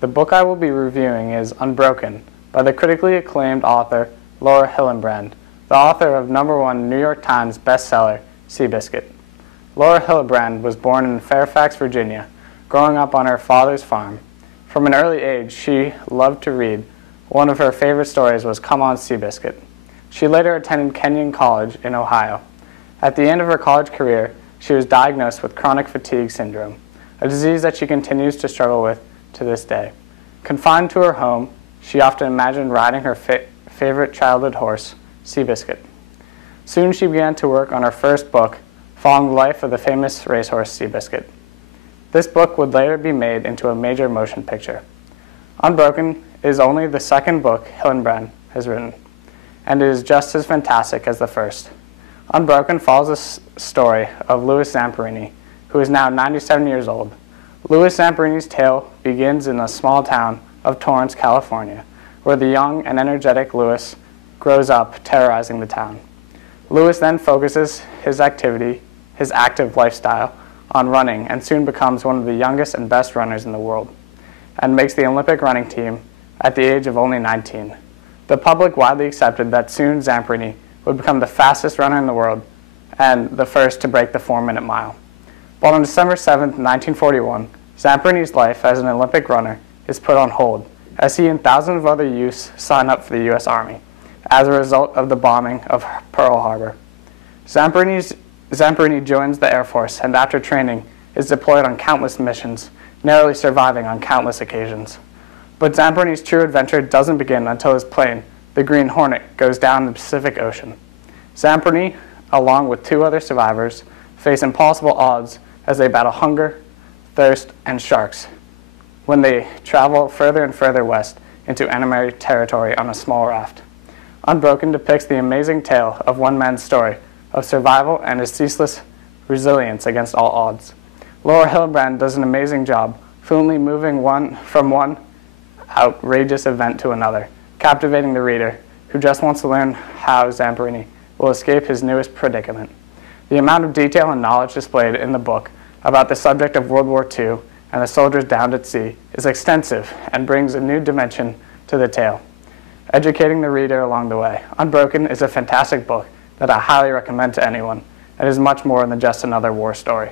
The book I will be reviewing is Unbroken by the critically acclaimed author Laura Hillenbrand, the author of #1 New York Times bestseller, Seabiscuit. Laura Hillenbrand was born in Fairfax, Virginia, growing up on her father's farm. From an early age, she loved to read. One of her favorite stories was Come On, Seabiscuit. She later attended Kenyon College in Ohio. At the end of her college career, she was diagnosed with chronic fatigue syndrome, a disease that she continues to struggle with to this day. Confined to her home, she often imagined riding her favorite childhood horse, Seabiscuit. Soon she began to work on her first book, following the life of the famous racehorse Seabiscuit. This book would later be made into a major motion picture. Unbroken is only the second book Hillenbrand has written, and it is just as fantastic as the first. Unbroken follows the story of Louis Zamperini, who is now 97 years old. Louis Zamperini's tale begins in a small town of Torrance, California, where the young and energetic Louis grows up terrorizing the town. Louis then focuses his active lifestyle on running and soon becomes one of the youngest and best runners in the world, and makes the Olympic running team at the age of only 19. The public widely accepted that soon Zamperini would become the fastest runner in the world and the first to break the 4-minute mile. But on December 7, 1941, Zamperini's life as an Olympic runner is put on hold as he and thousands of other youths sign up for the U.S. Army as a result of the bombing of Pearl Harbor. Zamperini joins the Air Force and after training is deployed on countless missions, narrowly surviving on countless occasions. But Zamperini's true adventure doesn't begin until his plane, the Green Hornet, goes down in the Pacific Ocean. Zamperini, along with 2 other survivors, face impossible odds as they battle hunger, thirst, and sharks when they travel further and further west into enemy territory on a small raft. Unbroken depicts the amazing tale of one man's story of survival and his ceaseless resilience against all odds. Laura Hillenbrand does an amazing job, fluently moving from one outrageous event to another, captivating the reader, who just wants to learn how Zamperini will escape his newest predicament. The amount of detail and knowledge displayed in the book about the subject of World War II and the soldiers downed at sea is extensive and brings a new dimension to the tale, educating the reader along the way. Unbroken is a fantastic book that I highly recommend to anyone. It is much more than just another war story.